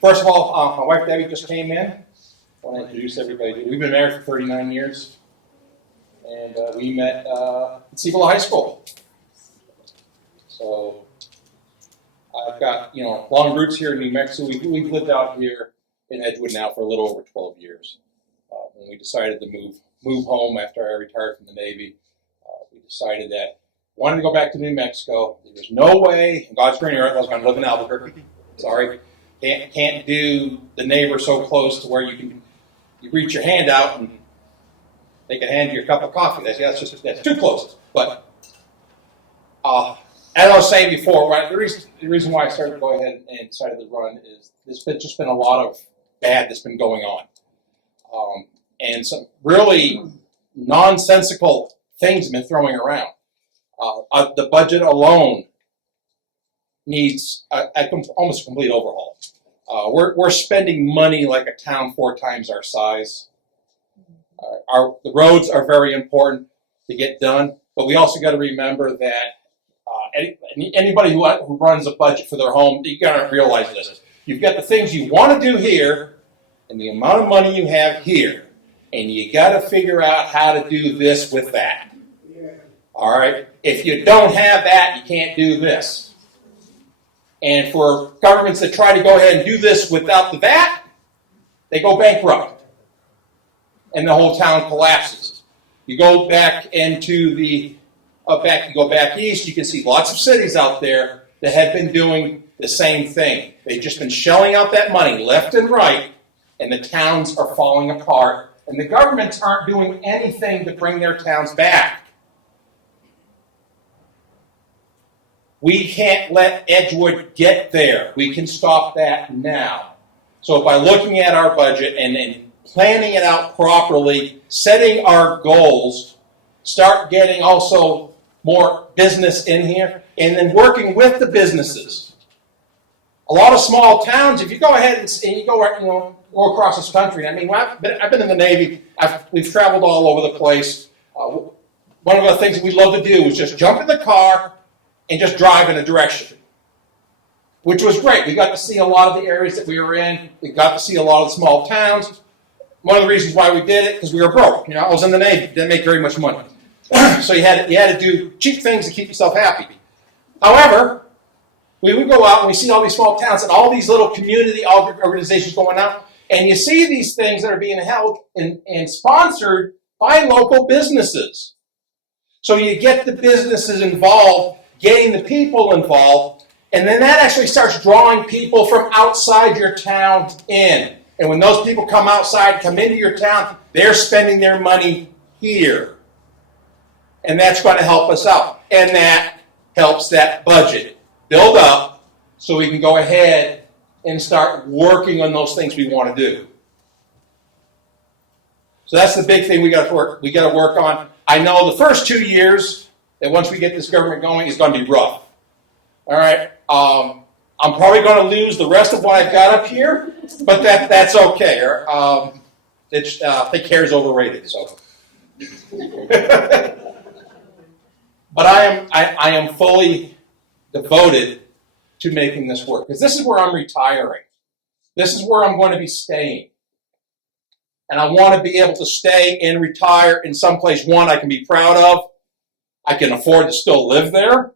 First of all, my wife Debbie just came in. I want to introduce everybody. We've been married for 39 years, and we met at Seaville High School. So I've got long roots here in New Mexico. We've lived out here in Edgewood now for a little over 12 years. When we decided to move home after I retired from the Navy, we decided that I wanted to go back to New Mexico. There was no way in God's green earth I was going to live in Albuquerque. Sorry, can't do the neighbor so close to where you reach your hand out and they can hand you a cup of coffee. That's too close. But as I was saying before, right, the reason why I started to go ahead and decided to run is there's just been a lot of bad that's been going on. And some really nonsensical things have been throwing around. The budget alone needs almost a complete overhaul. We're spending money like a town 4 times our size. The roads are very important to get done, but we also got to remember that anybody who runs a budget for their home, you got to realize this. You've got the things you want to do here and the amount of money you have here. And you got to figure out how to do this with that. All right? If you don't have that, you can't do this. And for governments that try to go ahead and do this without that, they go bankrupt. And the whole town collapses. You go back into you go back east, you can see lots of cities out there that have been doing the same thing. They've just been shelling out that money left and right, and the towns are falling apart. And the governments aren't doing anything to bring their towns back. We can't let Edgewood get there. We can stop that now. So by looking at our budget and planning it out properly, setting our goals, start getting also more business in here, and then working with the businesses. A lot of small towns, if you go ahead and you go, go across this country. I mean, I've been in the Navy. We've traveled all over the place. One of the things that we love to do was just jump in the car and just drive in a direction, which was great. We got to see a lot of the areas that we were in. We got to see a lot of the small towns. One of the reasons why we did it, because we were broke. I was in the Navy. Didn't make very much money. So you had to do cheap things to keep yourself happy. However, we would go out and we see all these small towns and all these little community organizations going out. And you see these things that are being held and sponsored by local businesses. So you get the businesses involved, getting the people involved, and then that actually starts drawing people from outside your town in. And when those people come outside, come into your town, they're spending their money here. And that's going to help us out. And that helps that budget build up so we can go ahead and start working on those things we want to do. So that's the big thing we got to work on. I know the first 2 years that once we get this government going is going to be rough. All right, I'm probably going to lose the rest of what I've got up here, but that's okay. I think hair is overrated. So, but I am fully devoted to making this work. Because this is where I'm retiring. This is where I'm going to be staying. And I want to be able to stay and retire in some place, one, I can be proud of. I can afford to still live there.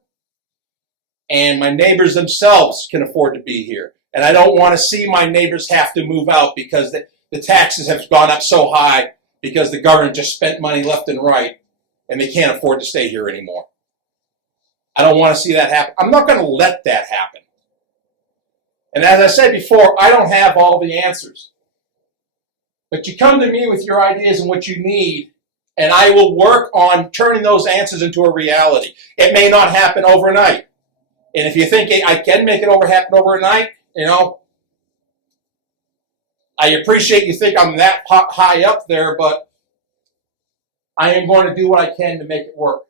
And my neighbors themselves can afford to be here. And I don't want to see my neighbors have to move out because the taxes have gone up so high because the government just spent money left and right and they can't afford to stay here anymore. I don't want to see that happen. I'm not going to let that happen. And as I said before, I don't have all the answers. But you come to me with your ideas and what you need, and I will work on turning those answers into a reality. It may not happen overnight. And if you think I can make it happen overnight, I appreciate you think I'm that high up there, but I am going to do what I can to make it work.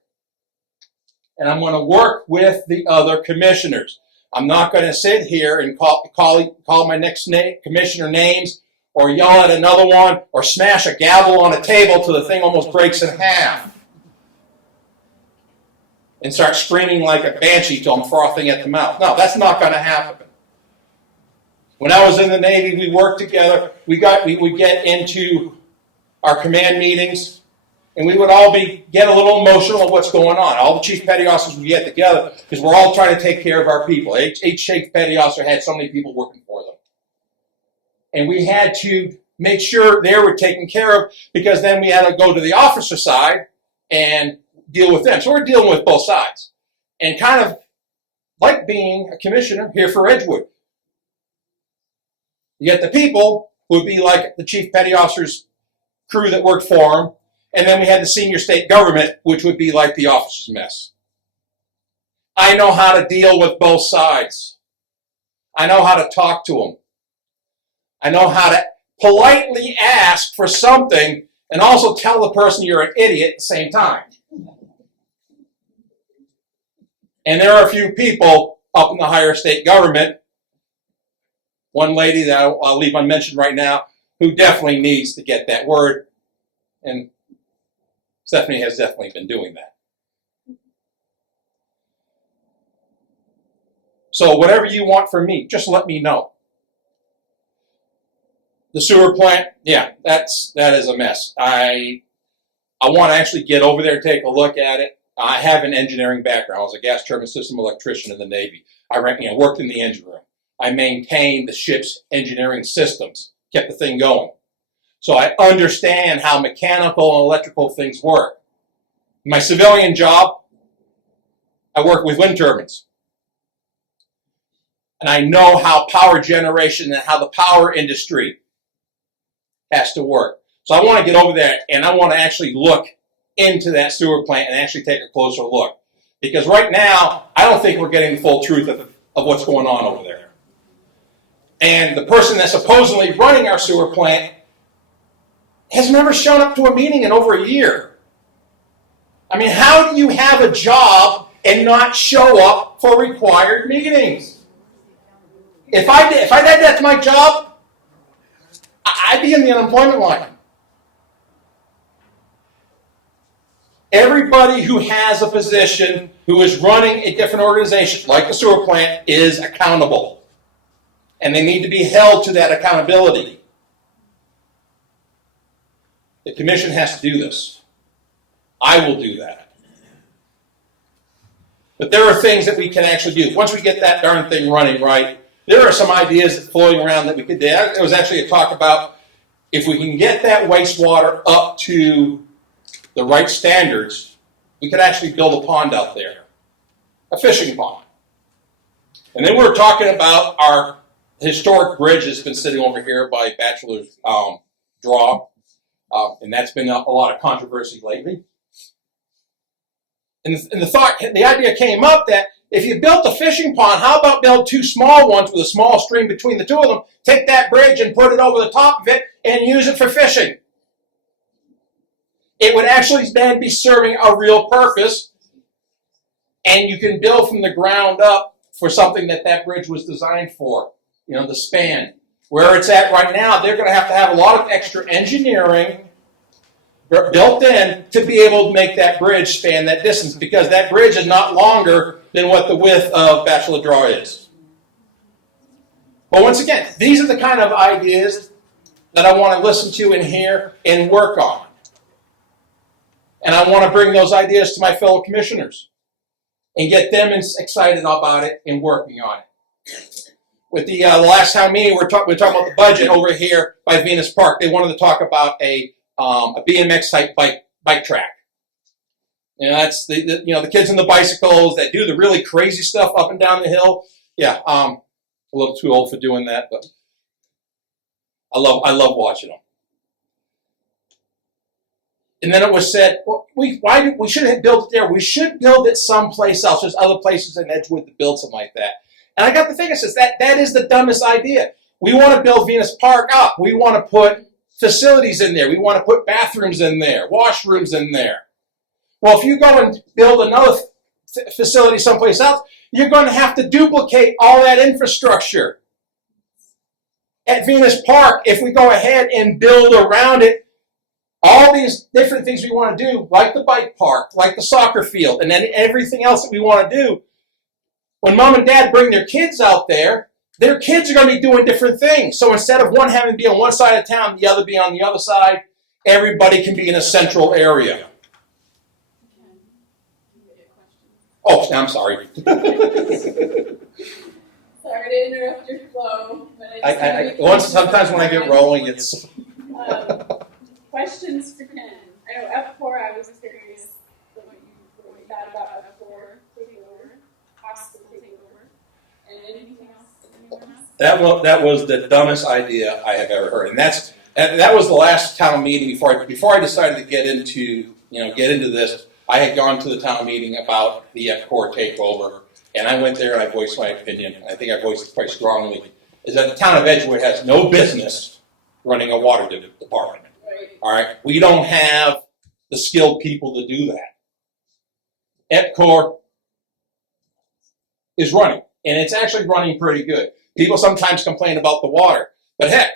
And I'm going to work with the other commissioners. I'm not going to sit here and call my next commissioner names or yell at another one or smash a gavel on a table till the thing almost breaks in half and start screaming like a banshee till I'm frothing at the mouth. No, that's not going to happen. When I was in the Navy, we worked together. We would get into our command meetings, and we would all get a little emotional of what's going on. All the chief petty officers would get together because we're all trying to take care of our people. Each chief petty officer had so many people working for them. And we had to make sure they were taken care of, because then we had to go to the officer side and deal with them. So we're dealing with both sides. And kind of like being a commissioner here for Edgewood. You get the people who would be like the chief petty officer's crew that worked for him, and then we had the senior state government, which would be like the officer's mess. I know how to deal with both sides. I know how to talk to them. I know how to politely ask for something and also tell the person you're an idiot at the same time. And there are a few people up in the higher state government, one lady that I'll leave unmentioned right now, who definitely needs to get that word. And Stephanie has definitely been doing that. So whatever you want from me, just let me know. The sewer plant, yeah, that is a mess. I want to actually get over there and take a look at it. I have an engineering background. I was a gas turbine system electrician in the Navy. I worked in the engine room. I maintained the ship's engineering systems, kept the thing going. So I understand how mechanical and electrical things work. My civilian job, I work with wind turbines. And I know how power generation and how the power industry has to work. So I want to get over there and I want to actually look into that sewer plant and actually take a closer look. Because right now, I don't think we're getting the full truth of what's going on over there. And the person that's supposedly running our sewer plant has never shown up to a meeting in over a year. I mean, how do you have a job and not show up for required meetings? If I did that to my job, I'd be in the unemployment line. Everybody who has a position, who is running a different organization, like the sewer plant, is accountable. And they need to be held to that accountability. The commission has to do this. I will do that. But there are things that we can actually do. Once we get that darn thing running right, there are some ideas floating around that we could do. There was actually a talk about if we can get that wastewater up to the right standards, we could actually build a pond out there, a fishing pond. And then we're talking about our historic bridge that's been sitting over here by Bachelor's Draw, and that's been a lot of controversy lately. And the idea came up that if you built a fishing pond, how about build two small ones with a small stream between the two of them, take that bridge and put it over the top of it and use it for fishing. It would actually then be serving a real purpose, and you can build from the ground up for something that bridge was designed for, the span. Where it's at right now, they're going to have a lot of extra engineering built in to be able to make that bridge span that distance, because that bridge is not longer than what the width of Bachelor Draw is. But once again, these are the kind of ideas that I want to listen to and hear and work on. And I want to bring those ideas to my fellow commissioners and get them excited about it and working on it. With the last town meeting, we're talking about the budget over here by Venus Park. They wanted to talk about a BMX type bike track. That's the kids on the bicycles that do the really crazy stuff up and down the hill. Yeah, a little too old for doing that, but I love watching them. And then it was said, well, we shouldn't build it there. We should build it someplace else. There's other places in Edgewood that build something like that. And I got to think, it says that is the dumbest idea. We want to build Venus Park up. We want to put facilities in there. We want to put bathrooms in there, washrooms in there. Well, if you go and build another facility someplace else, you're going to have to duplicate all that infrastructure. At Venus Park, if we go ahead and build around it all these different things we want to do, like the bike park, like the soccer field, and then everything else that we want to do, when mom and dad bring their kids out there, their kids are going to be doing different things. So instead of one having to be on one side of town, the other be on the other side, everybody can be in a central area. Oh, I'm sorry. Sorry to interrupt your flow, but Sometimes when I get rolling, it's... questions for Ken. I know F4, I was curious what you thought about F4 takeover, possible takeover, and anything else? Anyone else? That was the dumbest idea I have ever heard, and that was the last town meeting before I decided to get into this. I had gone to the town meeting about the F4 takeover, and I went there and I voiced my opinion. I think I voiced it quite strongly. Is that the town of Edgewood has no business running a water department. Right. All right, we don't have the skilled people to do that. EPCOR is running, and it's actually running pretty good. People sometimes complain about the water, but heck,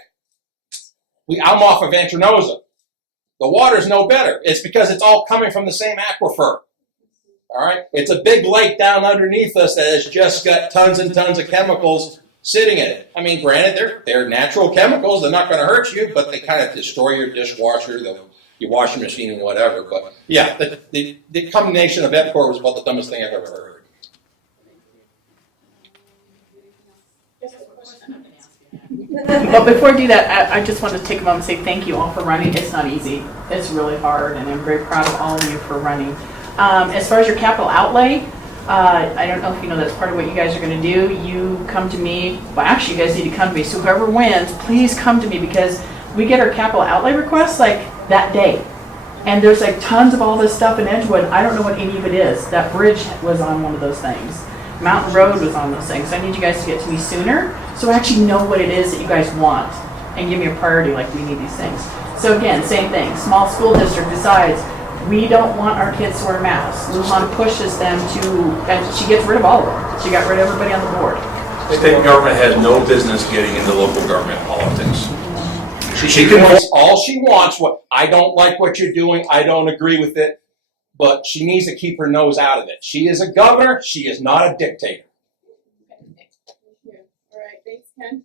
I'm off of Antronosa. The water's no better. It's because it's all coming from the same aquifer. All right, it's a big lake down underneath us that has just got tons and tons of chemicals sitting in it. I mean, granted, they're natural chemicals. They're not going to hurt you, but they kind of destroy your dishwasher, your washing machine, and whatever. But yeah, the combination of EPCOR was about the dumbest thing I've ever heard. But before I do that, I just want to take a moment and say thank you all for running. It's not easy. It's really hard, and I'm very proud of all of you for running. As far as your capital outlay, I don't know if you know that's part of what you guys are going to do. You come to me. Well, actually, you guys need to come to me. So whoever wins, please come to me, because we get our capital outlay requests like that day. And there's like tons of all this stuff in Edgewood. I don't know what any of it is. That bridge was on one of those things. Mountain Road was on those things. So I need you guys to get to me sooner so I actually know what it is that you guys want and give me a priority, like we need these things. So again, same thing. Small school district decides we don't want our kids to wear masks. Lujan pushes them to, and she gets rid of all of them. She got rid of everybody on the board. State government has no business getting into local government politics. She can voice all she wants. What I don't like what you're doing. I don't agree with it. But she needs to keep her nose out of it. She is a governor. She is not a dictator. Okay. All right. Thanks, Ken.